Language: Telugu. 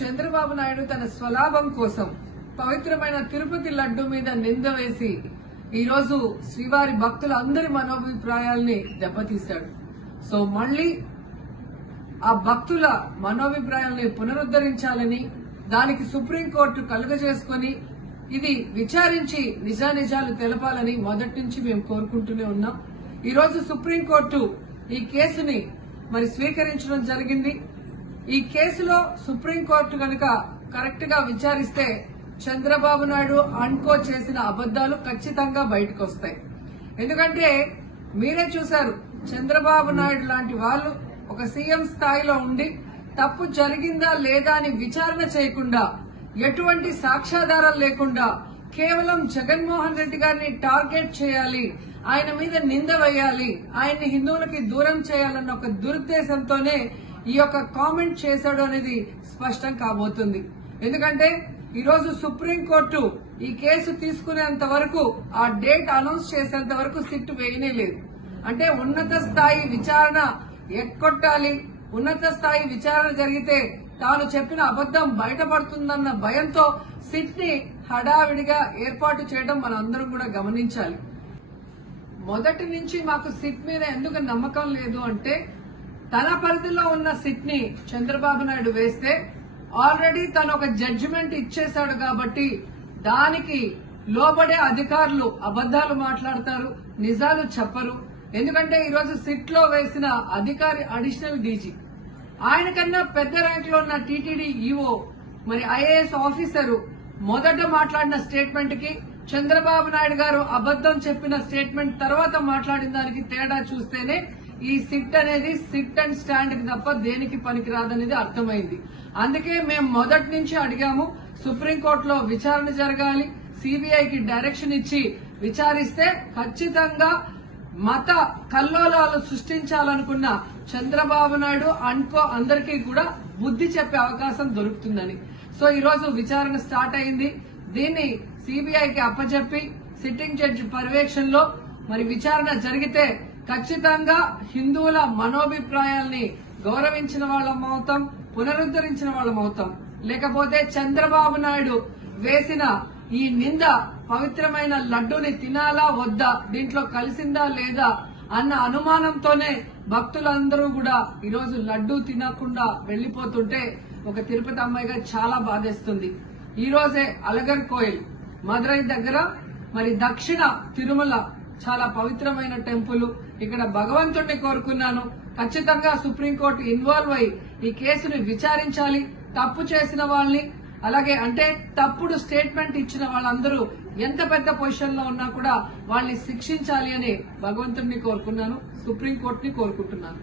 చంద్రబాబు నాయుడు తన స్వలాభం కోసం పవిత్రమైన తిరుపతి లడ్డు మీద నింద వేసి ఈ రోజు శ్రీవారి భక్తులందరి మనోభిప్రాయాల్ని దెబ్బతీశాడు. సో మళ్లీ ఆ భక్తుల మనోభిప్రాయాల్ని పునరుద్దరించాలని, దానికి సుప్రీంకోర్టు కలుగజేసుకుని ఇది విచారించి నిజానిజాలు తెలపాలని మొదటి నుంచి మేము కోరుకుంటూనే ఉన్నాం. ఈ రోజు సుప్రీంకోర్టు ఈ కేసుని స్వీకరించడం జరిగింది. ఈ కేసులో సుప్రీంకోర్టు కనుక కరెక్ట్ గా విచారిస్తే చంద్రబాబు నాయుడు అన్కో చేసిన అబద్దాలు ఖచ్చితంగా బయటకు వస్తాయి. ఎందుకంటే మీరే చూశారు, చంద్రబాబు నాయుడు లాంటి వాళ్ళు ఒక సీఎం స్థాయిలో ఉండి తప్పు జరిగిందా లేదా అని విచారణ చేయకుండా, ఎటువంటి సాక్ష్యాధారాలు లేకుండా కేవలం జగన్మోహన్ రెడ్డి గారిని టార్గెట్ చేయాలి, ఆయన మీద నింద వేయాలి, ఆయన్ని హిందువులకి దూరం చేయాలన్న ఒక దురుద్దేశంతోనే ఈ యొక్క కామెంట్ చేశాడు అనేది స్పష్టం కాబోతుంది. ఎందుకంటే ఈ రోజు సుప్రీంకోర్టు ఈ కేసు తీసుకునేంత వరకు, ఆ డేట్ అనౌన్స్ చేసేంత వరకు సిట్ వేయనే లేదు. అంటే ఉన్నత స్థాయి విచారణ ఎక్కొట్టాలి, ఉన్నత స్థాయి విచారణ జరిగితే తాను చెప్పిన అబద్దం బయటపడుతుందన్న భయంతో సిట్ ని హడావిడిగా ఏర్పాటు చేయడం మనందరం కూడా గమనించాలి. మొదటి నుంచి మాకు సిట్ మీద ఎందుకు నమ్మకం లేదు అంటే, తన పరిధిలో ఉన్న సిట్ ని చంద్రబాబు నాయుడు వేస్తే ఆల్రెడీ తను ఒక జడ్జిమెంట్ ఇచ్చేశాడు కాబట్టి దానికి లోబడే అధికారులు అబద్దాలు మాట్లాడతారు, నిజాలు చెప్పరు. ఎందుకంటే ఈరోజు సిట్ లో వేసిన అధికారి అడిషనల్ డీజీ, ఆయన కన్నా పెద్ద ర్యాంక్ లో ఉన్న టీటీడీ ఈఓ, ఐఏఎస్ ఆఫీసరు మొదట మాట్లాడిన స్టేట్మెంట్ కి చంద్రబాబు నాయుడు గారు అబద్దం చెప్పిన స్టేట్మెంట్ తర్వాత మాట్లాడిన దానికి తేడా చూస్తేనే ఈ సిట్ అనేది సిట్ అండ్ స్టాండ్ కి తప్ప దేనికి పనికిరాదనేది అర్థమైంది. అందుకే మేము మొదటి నుంచి అడిగాము, సుప్రీంకోర్టులో విచారణ జరగాలి, సిబిఐకి డైరెక్షన్ ఇచ్చి విచారిస్తే ఖచ్చితంగా మత కల్లోలాలు సృష్టించాలనుకున్న చంద్రబాబు నాయుడు అన్కో అందరికీ కూడా బుద్ధి చెప్పే అవకాశం దొరుకుతుందని. సో ఈ రోజు విచారణ స్టార్ట్ అయింది. దీన్ని సిబిఐకి అప్పచెప్పి సిట్టింగ్ జడ్జి పర్యవేక్షణలో విచారణ జరిగితే ఖచ్చితంగా హిందువుల మనోభిప్రాయాల్ని గౌరవించిన వాళ్ళమవుతాం, పునరుద్దరించిన వాళ్ళమవుతాం. లేకపోతే చంద్రబాబు నాయుడు వేసిన ఈ నింద పవిత్రమైన లడ్డూని తినాలా వద్దా, దీంట్లో కలిసిందా లేదా అన్న అనుమానంతోనే భక్తులందరూ కూడా ఈరోజు లడ్డూ తినకుండా వెళ్లిపోతుంటే ఒక తిరుపతి అమ్మాయిగా చాలా బాధేస్తుంది. ఈ రోజే అలగర్ కోయిల్ మదురై దగ్గర దక్షిణ తిరుమల చాలా పవిత్రమైన టెంపుల్, ఇక్కడ భగవంతుడిని కోరుకున్నాను. ఖచ్చితంగా సుప్రీంకోర్టు ఇన్వాల్వ్ అయి ఈ కేసును విచారించాలి. తప్పు చేసిన వాళ్ళని, అలాగే అంటే తప్పుడు స్టేట్మెంట్ ఇచ్చిన వాళ్ళందరూ ఎంత పెద్ద పొజిషన్ లో ఉన్నా కూడా వాళ్ళని శిక్షించాలి అని భగవంతుడిని కోరుకున్నాను, సుప్రీంకోర్టుని కోరుకుంటున్నాను.